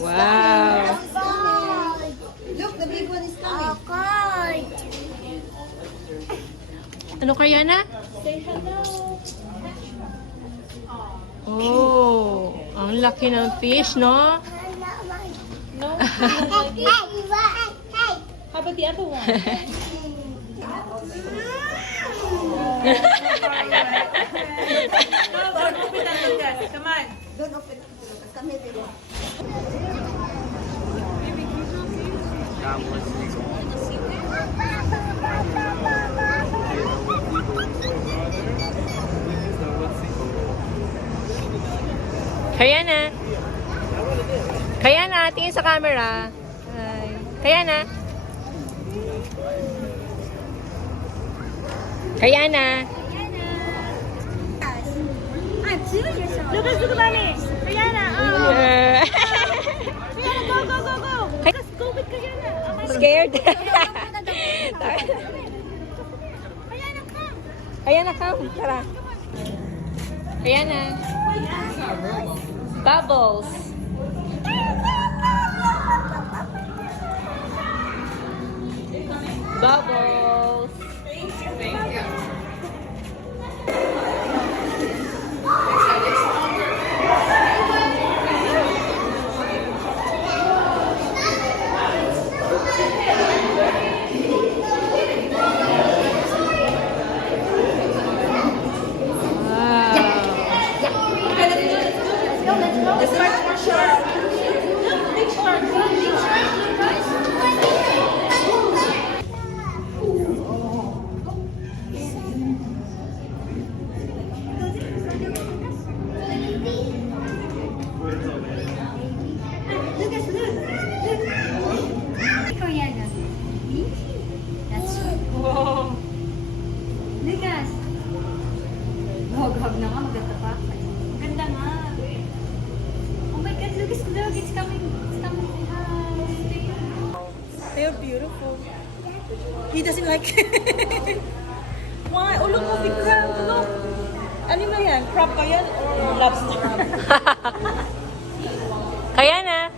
Wow. Look, the big one is coming. Ano kaya na? Say hello. Oh, ang laki ng fish, no? No? How about the other one? No, don't open that like that. Come on. Don't open it. Come here, baby. Kaya na. Kaya na, tingin sa camera. Hi. Kaya na. Kaya na. Lucas, look at mommy. Kayana, oh. Yeah. Kayana, go, go, go, go. Lucas, go with Kayana. Oh, my Scared? Kayana, come. Kaya na, come. Tara. Kaya na. Bubbles. Bubbles. Thank you. Let's start for shark. Look, big shark. Big shark. Lucas, look. Koreana. That's Wow. Lucas. Hog-hog na nga, maganda pa. Maganda nga. Oh my God, Lucas, look, it's coming. It's coming. They're beautiful. He doesn't like it. Why? Oh, look, oh, big crab. Look. Ano na yan? Crab ba yan or lobster? Kaya na.